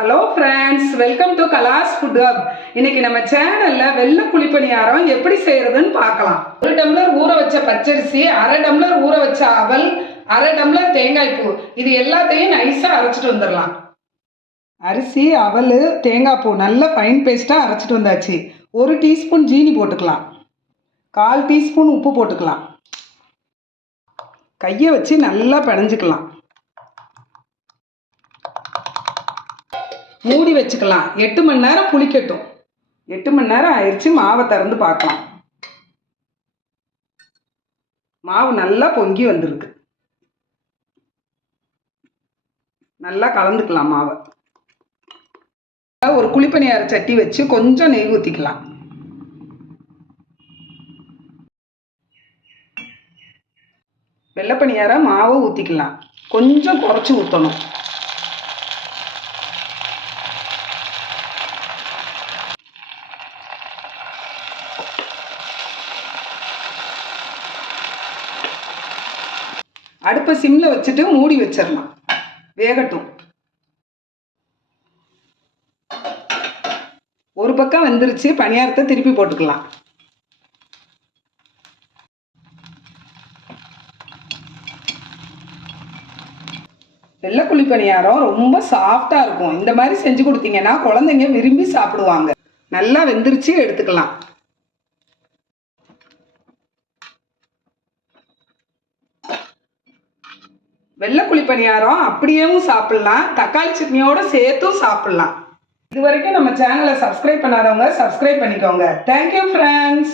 Hello friends welcome to Kalas food hub இன்னைக்கு நம்ம சேனல்ல வெள்ளை குழிப்பணியாரம் எப்படி செய்யறதுன்னு பார்க்கலாம். ஒரு டம்ளர் ஊற வச்ச பச்சரிசி அரை டம்ளர் ஊற வச்ச அவல் அரை டம்ளர் தேங்காய் பூ. இது எல்லாத்தையும் நைஸாக அரைச்சிட்டு வந்துடலாம். அரிசி அவல் தேங்காய் பூ நல்ல ஃபைன் பேஸ்ட்டாக அரைச்சிட்டு வந்தாச்சு. ஒரு டீஸ்பூன் ஜீனி போட்டுக்கலாம். கால் டீஸ்பூன் உப்பு போட்டுக்கலாம். கையை வச்சு நல்லா பிணைஞ்சிக்கலாம். மூடி வச்சுக்கலாம். எட்டு மணி நேரம் புளிக்கட்டும். எட்டு மணி நேரம் ஆயிடுச்சு மாவை திறந்து பார்க்கலாம். மாவு நல்லா பொங்கி வந்திருக்கு. நல்லா கலந்துக்கலாம் மாவை. ஒரு குழிப்பணியார சட்டி வச்சு கொஞ்சம் நெய் ஊற்றிக்கலாம் வெள்ளைப்பணியார மாவை ஊற்றிக்கலாம் கொஞ்சம் குறைச்சி ஊற்றணும் அடுப்பை சிம்மில் வச்சுட்டு மூடி வச்சிடலாம் வேகட்டும். ஒரு பக்கம் வந்துருச்சு பணியாரத்தை திருப்பி போட்டுக்கலாம். வெள்ளைப்புளி பணியாரம் ரொம்ப சாஃப்டாக இருக்கும். இந்த மாதிரி செஞ்சு கொடுத்தீங்கன்னா குழந்தைங்க விரும்பி சாப்பிடுவாங்க. நல்லா வெந்துருச்சு எடுத்துக்கலாம். வெள்ளை குழி பணியாரம் அப்படியேவும் சாப்பிட்லாம். தக்காளி சட்னியோட சேர்த்தும் சாப்பிட்லாம். இது வரைக்கும் நம்ம சேனலை சப்ஸ்கிரைப் பண்ணாதவங்க சப்ஸ்கிரைப் பண்ணிக்கோங்க. Thank you friends